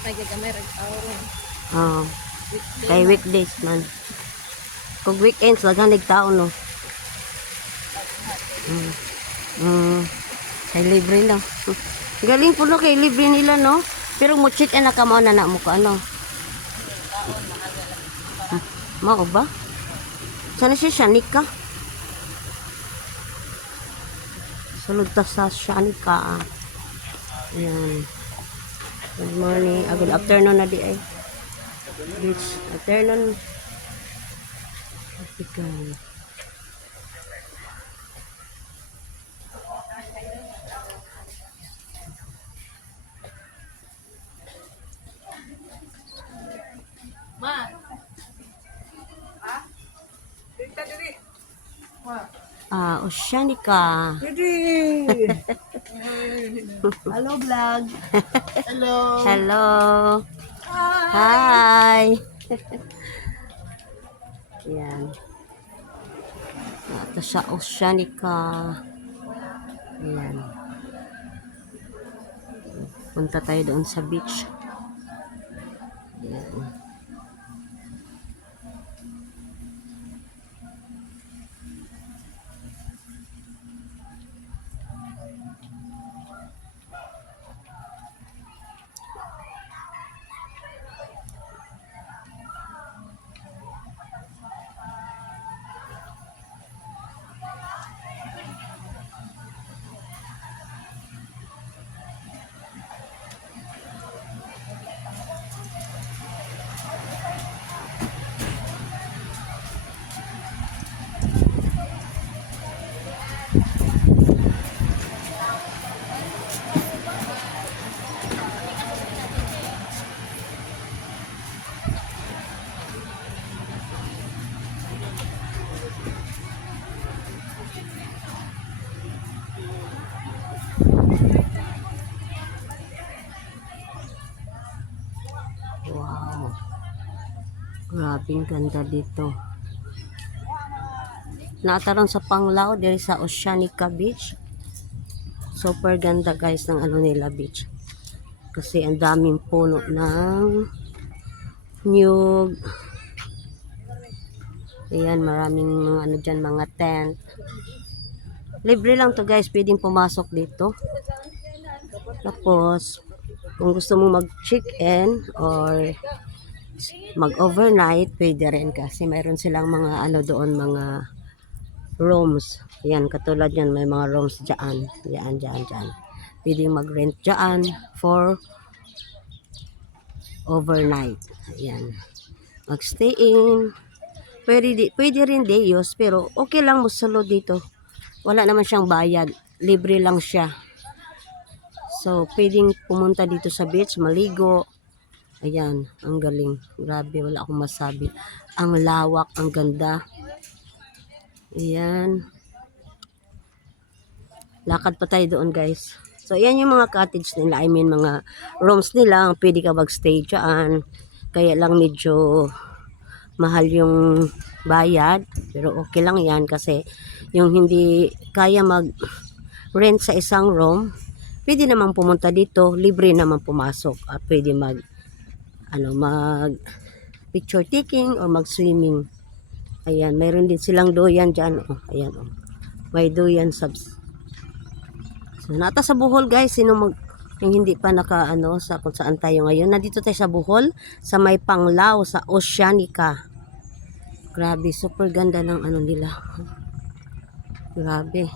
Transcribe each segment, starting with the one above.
Nagagamay rin tao. Ah, kay weekdays man. Kung weekends, naghanig tao, no? Mm. Mm. Kay libre lang. Galing po, no? Kay libre nila, no? Pero mo check na kamao na mo ka, ano? Mao ba? Sana si Shanika? Sulod ta sa Shanika. Ayan. Good morning. Good afternoon na di ay. Good afternoon. African. Ma! Oceanica. Hello, vlog. Hello. Hello. Hi. Yan. Ito sa Oceanica. Ayan. Punta tayo doon sa beach. Ayan. Wow. Grabing ganda dito. Naataron sa Panglao diri sa Oceanica Beach. Super ganda guys ng ano nila beach. Kasi ang daming puno ng niyog. Ayan, maraming mga ano dyan, mga tent. Libre lang to guys, pwedeng pumasok dito. Tapos, kung gusto mo mag-check-in or mag-overnight, pwede rin kasi mayroon silang mga ano doon, mga rooms. Yan, katulad yan, may mga rooms dyan. Yan, dyan, dyan. Pwede mag-rent dyan for overnight. Yan. Mag-stay in. Pwede rin day use, pero okay lang musalo dito. Wala naman siyang bayad. Libre lang siya. So, pwedeng pumunta dito sa beach, maligo. Ayan, ang galing. Grabe, wala akong masabi. Ang lawak, ang ganda. Ayan. Lakad pa tayo doon, guys. So, ayan yung mga cottage nila. I mean, mga rooms nila. Pwede ka mag-stay dyan. Kaya lang medyo mahal yung bayad. Pero okay lang yan kasi yung hindi kaya mag-rent sa isang room, pwede naman pumunta dito. Libre naman pumasok. At pwede mag picture taking or mag-swimming. Ayan, mayroon din silang doyan dyan. Oh, ayan, oh. May doyan subs. So, nata sa Bohol guys, yung hindi pa sa kung saan tayo ngayon. Nandito tayo sa Bohol, sa may Panglao, sa Oceanica. Grabe, super ganda ng ano nila. Grabe.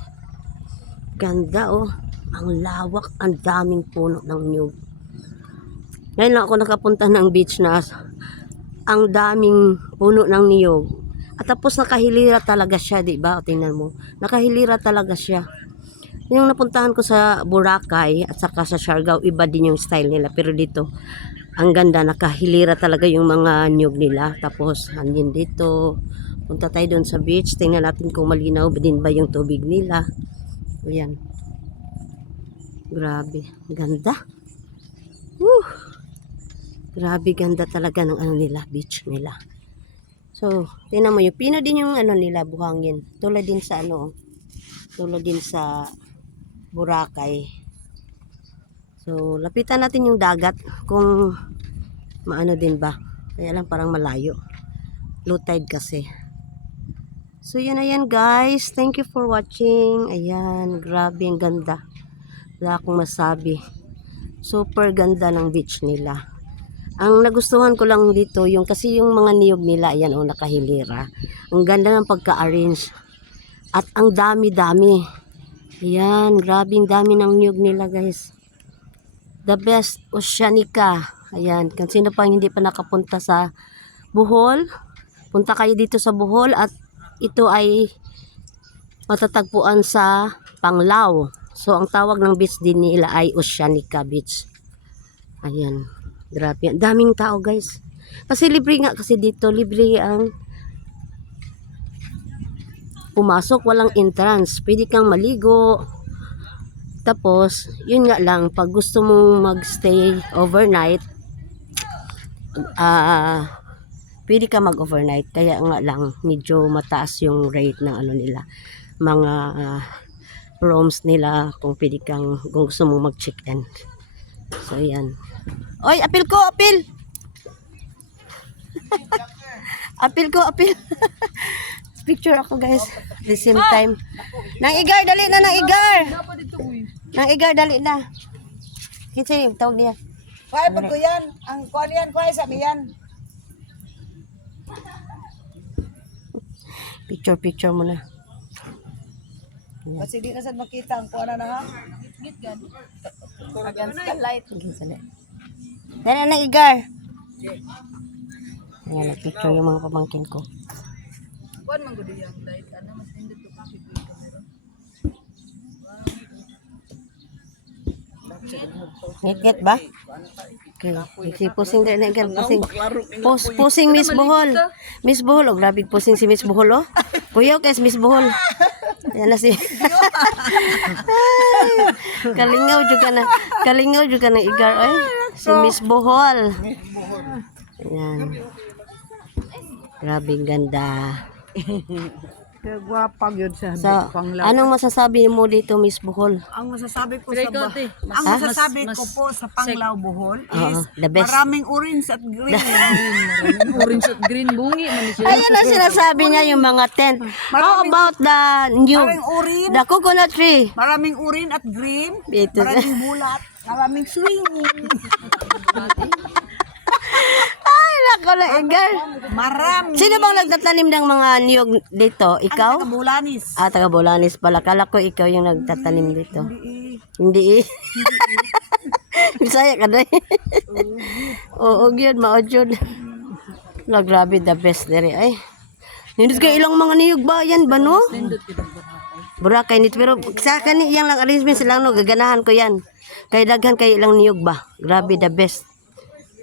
Ganda oh. Ang lawak, ang daming puno ng niyog. Ngayon lang ako nakapunta ng beach na ang daming puno ng niyog. At tapos nakahilira talaga siya, di ba? O tingnan mo. Nakahilira talaga siya. Yung napuntahan ko sa Boracay at saka sa Siargao, iba din yung style nila. Pero dito, ang ganda, nakahilira talaga yung mga niyog nila. Tapos, andyan dito. Punta tayo doon sa beach. Tingnan natin kung malinaw din ba yung tubig nila. Ayan. Grabe. Ganda. Woo! Grabe ganda talaga ng ano nila, beach nila. So, tingnan mo yung pino din yung ano nila, buhangin. Tulad din sa Boracay. So, lapitan natin yung dagat kung maano din ba. Kaya lang parang malayo. Low tide kasi. So yan na yan guys. Thank you for watching. Ayan, grabe ang ganda. Wala akong masabi. Super ganda ng beach nila. Ang nagustuhan ko lang dito, yung kasi yung mga niyog nila, ayan o, nakahilera. Ang ganda ng pagka-arrange. At ang dami-dami. Ayan, grabing dami ng niyog nila guys. The best Oceanica. Ayan, kung sino pa hindi pa nakapunta sa Bohol, punta kayo dito sa Bohol at ito ay matatagpuan sa Panglao. So, ang tawag ng beach din nila ay Oceanica Beach. Ayan, grabe. Ang daming tao guys. Kasi libre nga kasi dito, libre ang pumasok, walang entrance. Pwede kang maligo. Tapos, yun nga lang, pag gusto mong magstay overnight, pwede ka mag-overnight. Kaya nga lang, medyo mataas yung rate ng ano nila. Mga rooms nila kung pwede kang, kung gusto mong mag-check-in. So, yan. Oy, apil ko, apil! Apil ko, apil! Picture ako guys. At the same time. Nang Igar, dali na, nang Igar! Nang Igar, dali na. Kinsa yung tawag niya? Kuhay pag ko yan. Ang kuhan yan, kuhay sabi yan. Picture mo na. Kasi di na sad makita ang kuhan na ha. Against the light. Dali na, nang Igar. Ayan, nag-picture yung mga pamangkin ko. Kuan man gud yung light. Ano mas hindi to kapit yung camera. Ngit-ngit ba? Okay. Si pusing dali na Igar. Pusing Miss Bohol. Miss Bohol. Oh, grabe pusing si Miss Bohol, oh. Kuya, guys, Miss Bohol. Yan na si... Ay, kalingaw juga na. Kalingaw juga na Igar, ay. Si Miss Bohol. Ayan. Grabe ganda. Kaya gwapag yun sa So, anong masasabi mo dito, Miss Bohol? Ang masasabi ko Try sa ko, te. ang masasabi ko po sa Panglao Bohol is the best. maraming orange at green. Orange at green bungi man siya. Ayan ang sinasabi niya yung mga tent. How about the new, Maraming orange, the coconut tree? maraming orange at green, Ito. maraming bulat, maraming swinging, Ay, nako na, Igar. marami. Sino bang nagtatanim ng mga niyog dito? Ikaw? Ang Bulanis. Ah, taga Bolanis pala. Kala ko ikaw yung nagtatanim dito. Hindi eh. Bisaya ka na eh. Oo, yun. Maod yun. No, grabe, the best dere. Ay. Nindot kayo ilang mga niyog ba? Yan ba, no? Nindot kita Burakay nito. Pero sa akin, iyang lang arrangement silang, no? Gaganahan ko yan. Kay daghan kayo ilang niyog ba? Grabe, the best.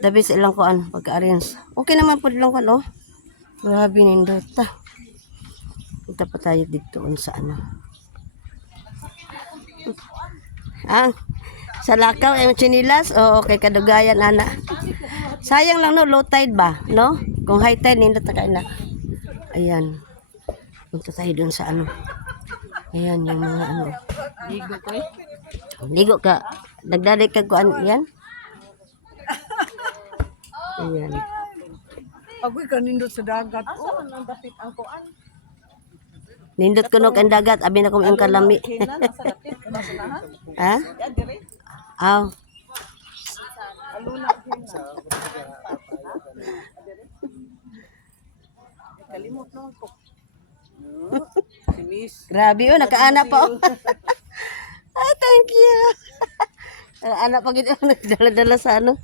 The best ilang kuan pagka-arrange. Okay naman po ilang kuan, oh. Grabe, nindot. Punta pa tayo dito sa ano. Sa lakaw yung chinilas, o okay, kadugayan ana. Sayang lang no, low tide ba, no? Kung high tide nindot na kayo na. Ayan. Punta tayo dun sa ano. Ayan yung mga ano. ligo ko eh. Ligo ka. Nagdali ka kuan yan. Ayan. Agoy ka nindot sa dagat. Oh, nang dapit ang kuan. Nindot kunog ang dagat, abi na kong yung kalami. Kailan nasa dapit nasa nahan. Ha? Yan dire. Aw. Aluna kailan. Kalimot no ko. Si Miss. Grabe oh, nakaana pa oh. Ay, thank you. Anak pa gito nagdala-dala sa ano.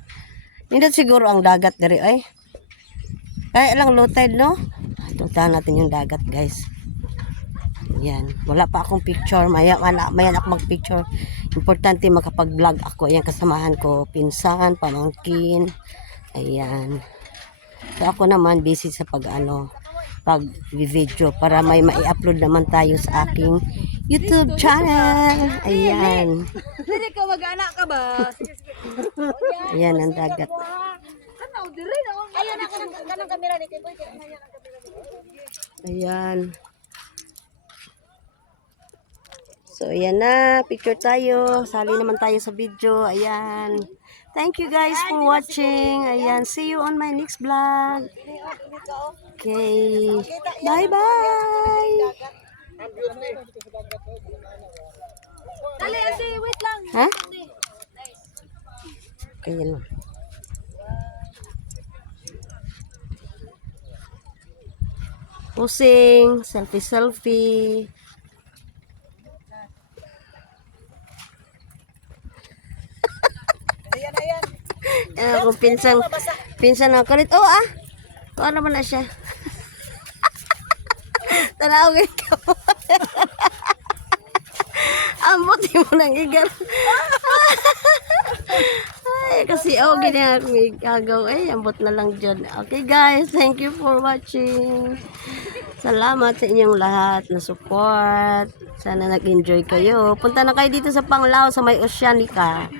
Nindot siguro ang dagat diri ay. Kaya lang low tide no. Tuntahan natin yung dagat, guys. Yan. Wala pa akong picture. Mayan ako mag-picture. Importante makapag-vlog ako. Ayan, kasamahan ko. Pinsan, pamangkin. Ayan. So, ako naman busy sa pag-video para may mai-upload naman tayo sa aking YouTube channel. Ayan. Dili ka mag-anak ka ba? Ayan ang dagat. Ano, dili na. Ayun na kanang kamera ni kay Boy. Ayan. So, ayan na. Picture tayo. Sali naman tayo sa video. Ayan. Thank you guys for watching. Ayan. See you on my next vlog. Okay. Bye-bye. Dali, ate, wait lang. Ha? Okay, yan lang. Pusing. Selfie-selfie. Ayan, ayan. Yan ako, pinsan ako rin. Oh, ano naman na siya? Tanawin ka mo. Ambot mo nang igal. Ay, kasi gini akong igagaw. Ay, ambot na lang dyan. Okay guys, thank you for watching. Salamat sa inyong lahat na support. Sana nag-enjoy kayo. Punta na kayo dito sa Panglao sa may Oceanica.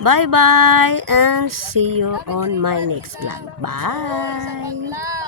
Bye-bye and see you on my next vlog. Bye!